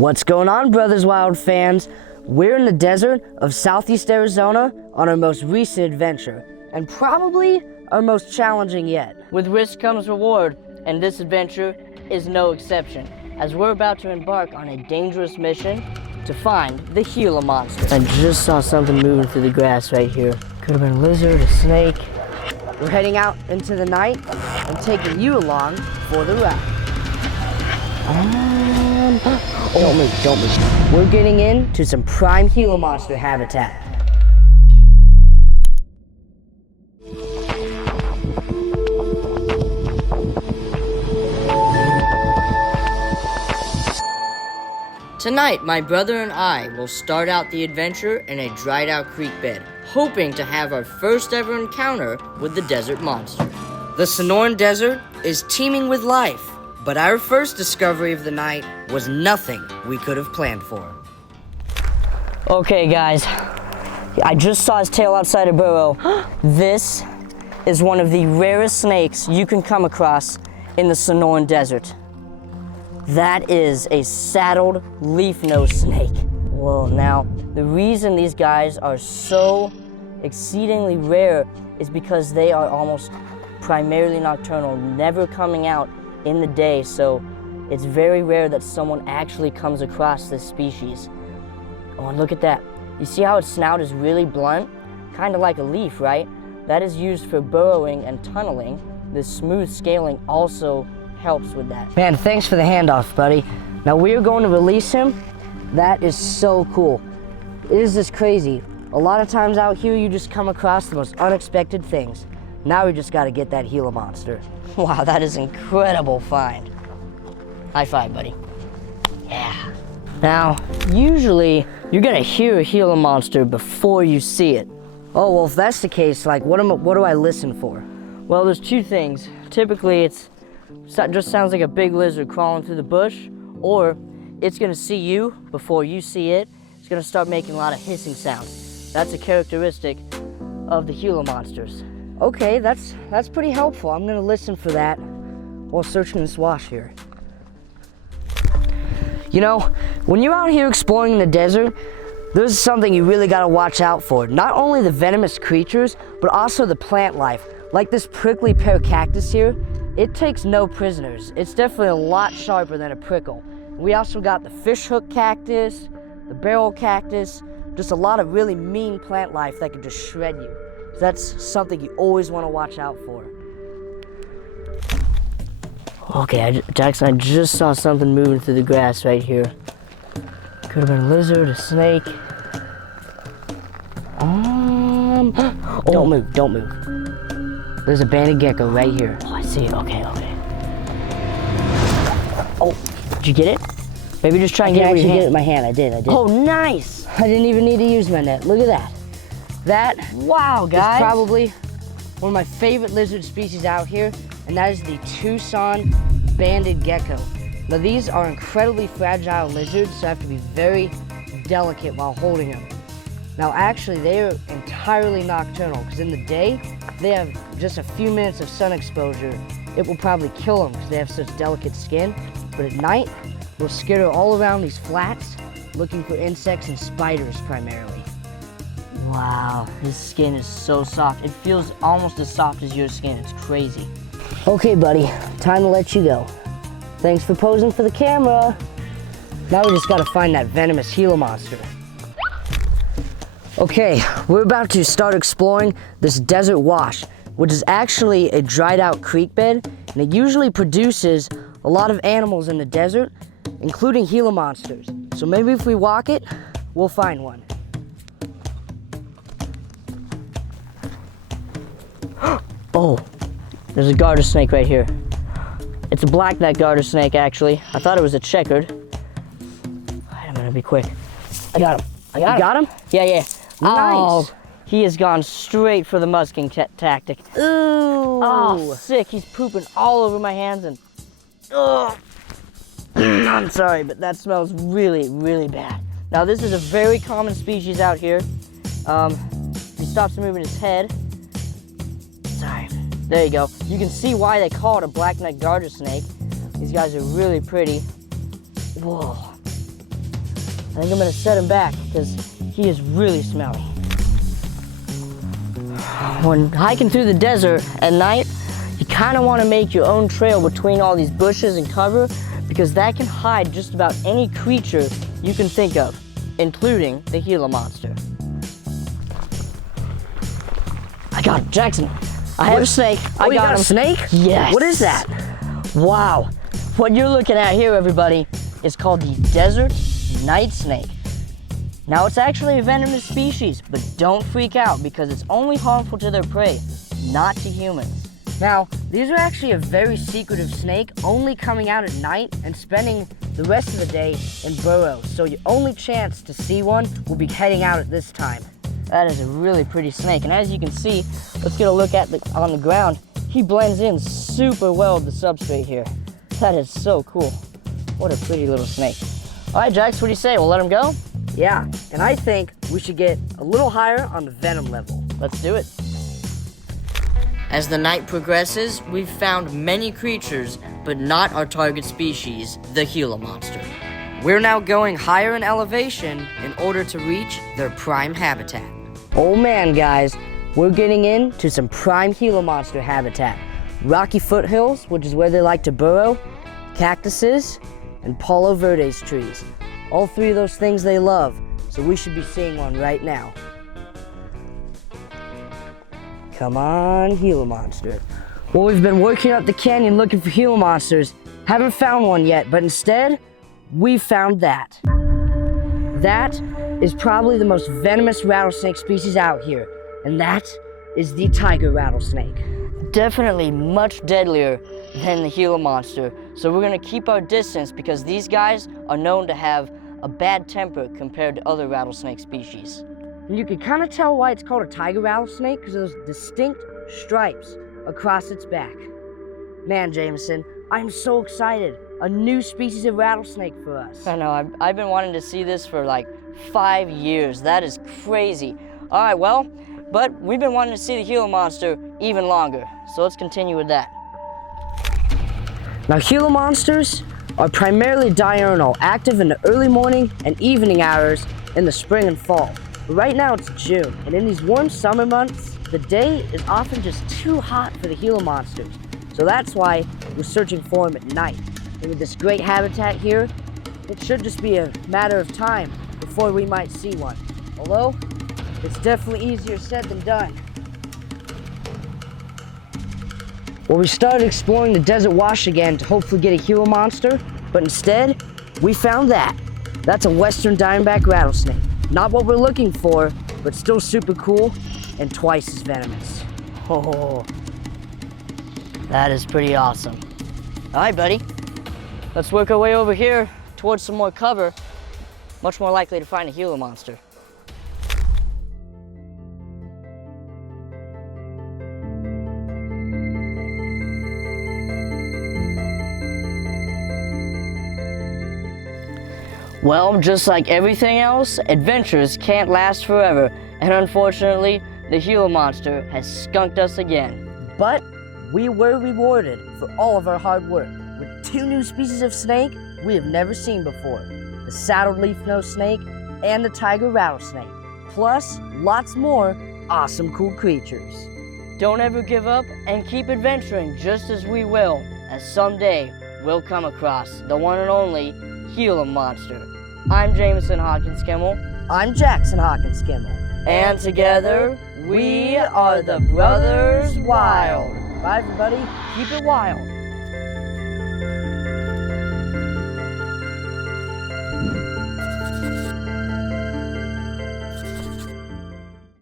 What's going on, Brothers Wild fans? We're in the desert of Southeast Arizona on our most recent adventure, and probably our most challenging yet. With risk comes reward, and this adventure is no exception, as we're about to embark on a dangerous mission to find the Gila monster. I just saw something moving through the grass right here. Could have been a lizard, a snake. We're heading out into the night and taking you along for the ride. Don't move. We're getting into some prime Gila monster habitat. Tonight, my brother and I will start out the adventure in a dried out creek bed, hoping to have our first ever encounter with the desert monster. The Sonoran Desert is teeming with life, but our first discovery of the night was nothing we could have planned for. Okay guys, I just saw his tail outside a burrow. This is one of the rarest snakes you can come across in the Sonoran Desert. That is a saddled leaf-nosed snake. Whoa, now, the reason these guys are so exceedingly rare is because they are almost primarily nocturnal, never coming out in the day, so it's very rare that someone actually comes across this species. Oh, and look at that. You see how its snout is really blunt? Kind of like a leaf, right? That is used for burrowing and tunneling. This smooth scaling also helps with that. Man, thanks for the handoff, buddy. Now we are going to release him. That is so cool. It is just crazy. A lot of times out here, you just come across the most unexpected things. Now we just got to get that Gila monster. Wow, that is incredible find. High five, buddy. Yeah. Now, usually, you're gonna hear a Gila monster before you see it. Oh, well, if that's the case, like, what do I listen for? Well, there's two things. Typically, it just sounds like a big lizard crawling through the bush, or it's gonna see you before you see it. It's gonna start making a lot of hissing sounds. That's a characteristic of the Gila monsters. Okay, that's pretty helpful. I'm gonna listen for that while searching this wash here. You know, when you're out here exploring the desert, there's something you really gotta watch out for. Not only the venomous creatures, but also the plant life. Like this prickly pear cactus here, it takes no prisoners. It's definitely a lot sharper than a prickle. We also got the fishhook cactus, the barrel cactus, just a lot of really mean plant life that can just shred you. So that's something you always want to watch out for. Okay, Jackson, I just saw something moving through the grass right here. Could have been a lizard, a snake. Don't move. There's a banded gecko right here. Oh, I see it. Okay. Oh, did you get it? Maybe just try and get it with your hand. Get it in my hand. I did. Oh, nice. I didn't even need to use my net. Look at that. That, wow, guys, is probably one of my favorite lizard species out here, and that is the Tucson banded gecko. Now, these are incredibly fragile lizards, so I have to be very delicate while holding them. Now, actually, they are entirely nocturnal, because in the day, they have just a few minutes of sun exposure. It will probably kill them because they have such delicate skin, but at night, we'll skitter all around these flats, looking for insects and spiders primarily. Wow, his skin is so soft. It feels almost as soft as your skin. It's crazy. Okay, buddy, time to let you go. Thanks for posing for the camera. Now we just gotta find that venomous Gila monster. Okay, we're about to start exploring this desert wash, which is actually a dried out creek bed, and it usually produces a lot of animals in the desert, including Gila monsters. So maybe if we walk it, we'll find one. Oh, there's a garter snake right here. It's a black-neck garter snake, actually. I thought it was a checkered. All right, I'm gonna be quick. I got him. You got him? Yeah. Nice. Oh, he has gone straight for the musking tactic. Ooh. Oh, sick. He's pooping all over my hands and... Ugh. I'm sorry, but that smells really, really bad. Now, this is a very common species out here. He stops moving his head. Sorry. There you go. You can see why they call it a black-necked garter snake. These guys are really pretty. Whoa. think I'm gonna set him back because he is really smelly. When hiking through the desert at night, you kind of want to make your own trail between all these bushes and cover because that can hide just about any creature you can think of, including the Gila monster. I got him, Jackson. I have a snake. You got a snake? Yes. What is that? Wow. What you're looking at here, everybody, is called the desert Nightsnake. Now, it's actually a venomous species, but don't freak out because it's only harmful to their prey, not to humans. Now, these are actually a very secretive snake, only coming out at night and spending the rest of the day in burrows. So your only chance to see one will be heading out at this time. That is a really pretty snake, and as you can see, let's get a look at on the ground. He blends in super well with the substrate here. That is so cool. What a pretty little snake. All right, Jax, what do you say? We'll let him go? Yeah, and I think we should get a little higher on the venom level. Let's do it. As the night progresses, we've found many creatures, but not our target species, the Gila monster. We're now going higher in elevation in order to reach their prime habitat. Oh man, guys, we're getting into some prime Gila monster habitat. Rocky foothills, which is where they like to burrow, cactuses, and Palo Verdes trees. All three of those things they love, so we should be seeing one right now. Come on, Gila monster. Well, we've been working up the canyon looking for Gila monsters. Haven't found one yet, but instead, we found that. That is probably the most venomous rattlesnake species out here, and that is the tiger rattlesnake. Definitely much deadlier than the Gila monster, so we're gonna keep our distance because these guys are known to have a bad temper compared to other rattlesnake species. And you can kind of tell why it's called a tiger rattlesnake because of those distinct stripes across its back. Man, Jameson, I'm so excited. A new species of rattlesnake for us. I know, I've been wanting to see this for like 5 years. That is crazy. All right, well, but we've been wanting to see the Gila monster even longer, so let's continue with that. Now, Gila monsters are primarily diurnal, active in the early morning and evening hours in the spring and fall. But right now it's June, and in these warm summer months, the day is often just too hot for the Gila monsters. So that's why we're searching for them at night. And with this great habitat here, it should just be a matter of time before we might see one. Although, it's definitely easier said than done. Well, we started exploring the desert wash again to hopefully get a Gila monster, but instead, we found that. That's a western diamondback rattlesnake. Not what we're looking for, but still super cool and twice as venomous. Oh, that is pretty awesome. All right, buddy. Let's work our way over here towards some more cover. Much more likely to find a Gila monster. Well, just like everything else, adventures can't last forever, and unfortunately, the Gila monster has skunked us again. But we were rewarded for all of our hard work with 2 new species of snake we have never seen before, the saddled leaf-nosed snake and the tiger rattlesnake, plus lots more awesome cool creatures. Don't ever give up and keep adventuring just as we will, as someday we'll come across the one and only Gila monster. I'm Jameson Hawkins Kimmel. I'm Jackson Hawkins Kimmel. And together, we are the Brothers Wild. Bye, everybody. Keep it wild.